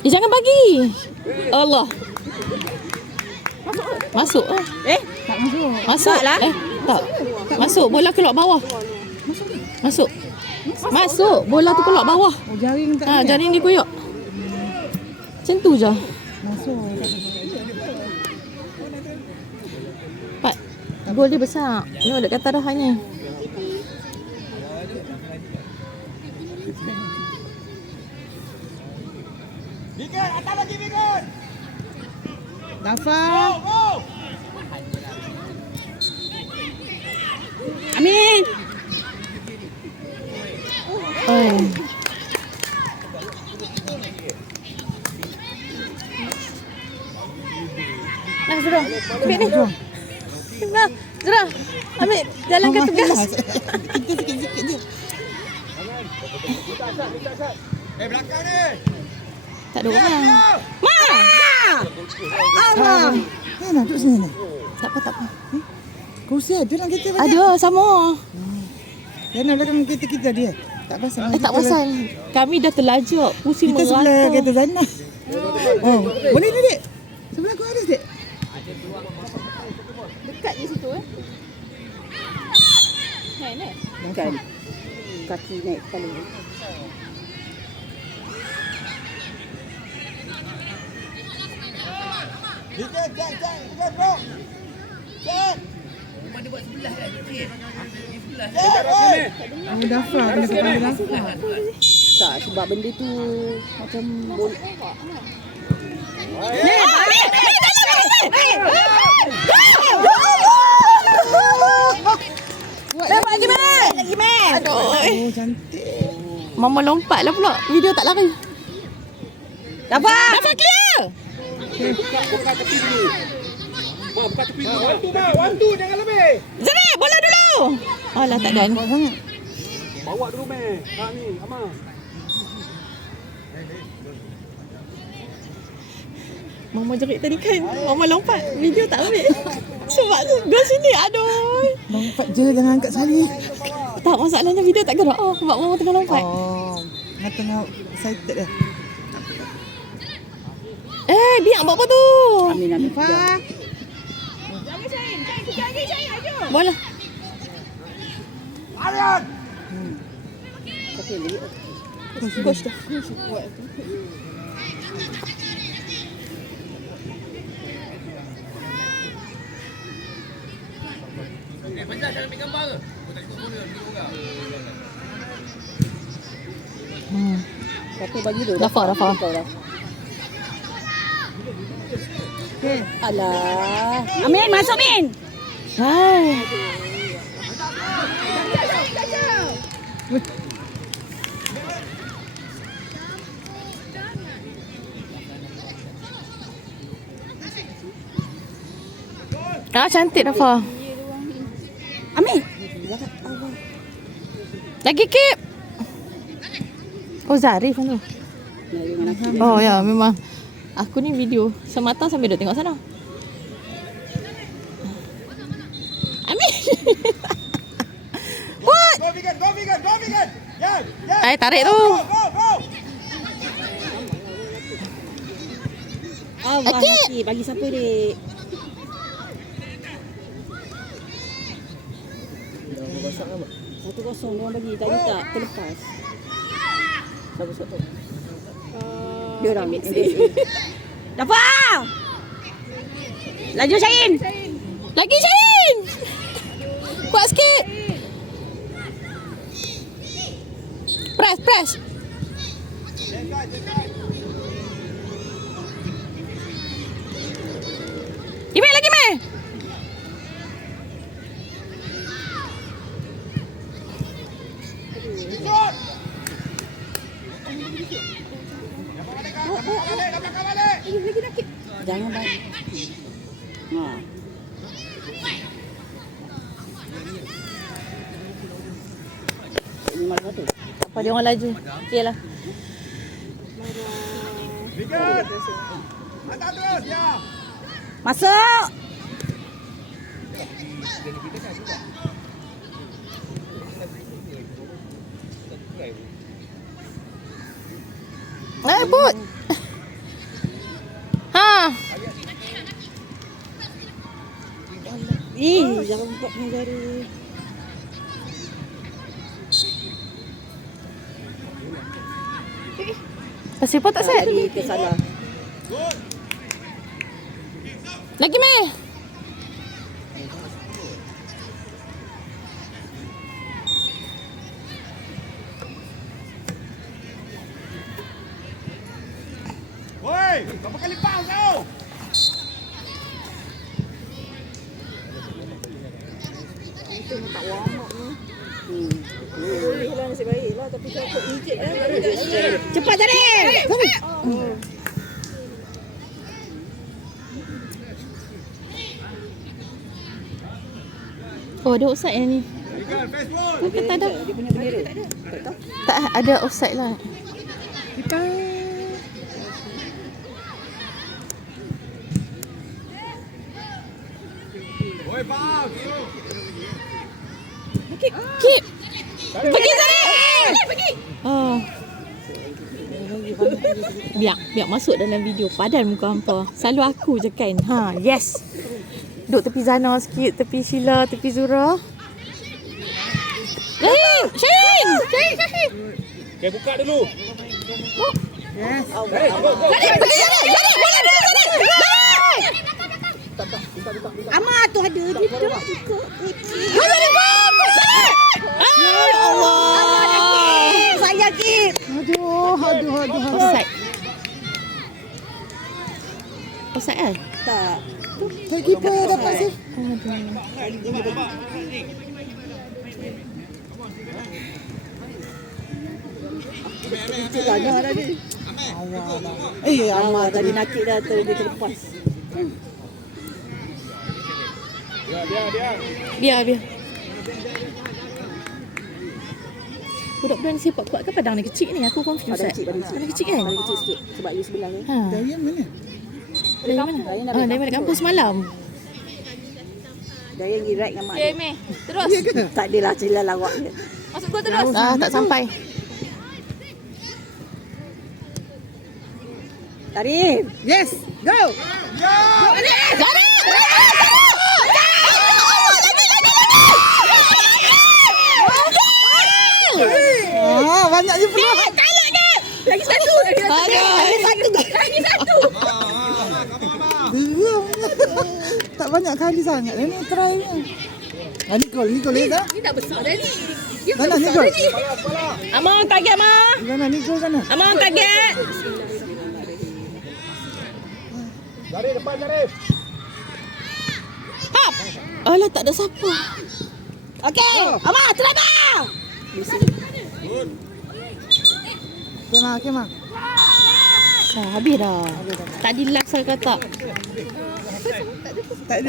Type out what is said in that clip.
Jangan bagi. Allah. Masuk. Tak masuk. Masuk lah. Tak. Masuk. Bola keluar bawah. Masuk. Masuk. Bola tu keluar bawah. Oh, jaring tak. Jaring dia koyak. Macam tu je. Masuk. Pak. Gol dia besar. Ni ada kata dah ni. Bigan, atas lagi Bigan. Dafa. Go. Amin. Oi. Nah, Zura. Ambil ni. Nah, Zura. Ambil jalan ke tegas. Sikit-sikit je. Belakang ni. Tak ada orang. Ma! Allah. Mana duduk sini ni? Tak apa. Kursi ada dalam kereta banyak. Ada sama. Jangan belakang kereta dia. Tak pasal. Tak pasal. Kami dah terlajak. Pusing Kita sebelah merata. kereta Zainal. Oh, boleh ni dik? Sebelah kau ada dik? Dekat je situ Naik. Bukan. Kaki naik kepala. Bigan, Bigan bro. Cek. Oh, Dafa kena kepala Dafa. Tak, sebab benda tu macam Lagi man. Aduh. Oh, cantik. Mama lompat lah pula. Video tak lari. Dapat clear. Buka tepi dulu. Buka tepi dulu. One two, jangan lebih. Zara, bola dulu. Alah, tak dan. Kuat sangat. Bawa dulu meh. Ni, Amar. Mama jerit tadi kan. Mama lompat. Video tak ambil. Sebab tu dua sini. Aduh. Lompat je, jangan angkat sali. Tak, masalahnya video tak gerak. Oh, sebab mama tengah lompat. Oh, tengah excited dah. Biar buat apa tu? Amin. Dafa. Bola. Arian. Coach dah. Kata bagi tu. Dafa. Okey. Alah. Amin, masuk Min. Hai. Cantik Dafa. Amin. Lagi kip. Oh, Zarif tu. Oh ya, memang. Aku ni video semata sambil duk tengok sana. Amin. What? Go Bigan. Ya. Tarik tu. Go. Allah lagi. Bagi siapa dek? Satu kosong dia orang bagi. Tadi tak terlepas. Siapa satu? Dia orang Dafa! Laju Syahin! Lagi Syahin. Kuat sikit. Press. Imeh lagi meh. Jangan bagi. Ha. Ini malah satu. Apa dia orang laju? Iyalah. Bigan. Atas terus, ya. Masuk! Put. Ha. Jangan buat ni dari. Pasal pun tak set. Tadi tersalah. Lagi meh. Woi, berapa kali pau kau? Boleh lah nasib baik lah. Tapi kalau kau injek lah. Cepat tadi. Oh, ada offside yang ni. Ikan Facebook. Bukan tak ada. Dia punya bendera. Tak tahu. Tak ada offside lah. Woi, pau. Keep. Pergi Zari. Pergi. Oh. Biar masuk dalam video. Padan muka hampa. Selalu aku je kan. Ha, yes. Duduk tepi Zana sikit, tepi Sheila, tepi Zura. Syahin. Okay, buka dulu. Yes. Amar tu ada. Dia buka. Allah. Saya Kip. Aduh. Offside. Offside kan? Tak. Tak keeper dapat save. Sana dah dia. Awal tadi nakik dah dia terlepas. Biar. Budak-budak ni sepak kuat ke padang ni kecil ni? Aku confused. Padang kecil kan? Padang kecil kan? Paling kecil sikit. Sebab dia sebelah ni. Ha. Darian mana? Dari mana? Daripada kampung semalam. Dia yang pergi ride dengan mak Okay, dia. Meh. Terus. Tak adalah cila lawak dia. Masuk gol terus. Tak sampai. Tarik. Yes. Go. Zari! Banyak je peluang. Lagi satu. Lagi satu. Dua. Tak banyak kali sangat. Ini try ni. Ni gol dah. Ni dah besar dah ni. Mana ni gol? Amang target, Amang. Mana ni gol sana? Amang target. Jari depan, Jari. Hap. Alah, tak ada siapa. Okey. Amar, terbang. Okay, Mak. Habis dah. Tadi last saya kata. Tak ada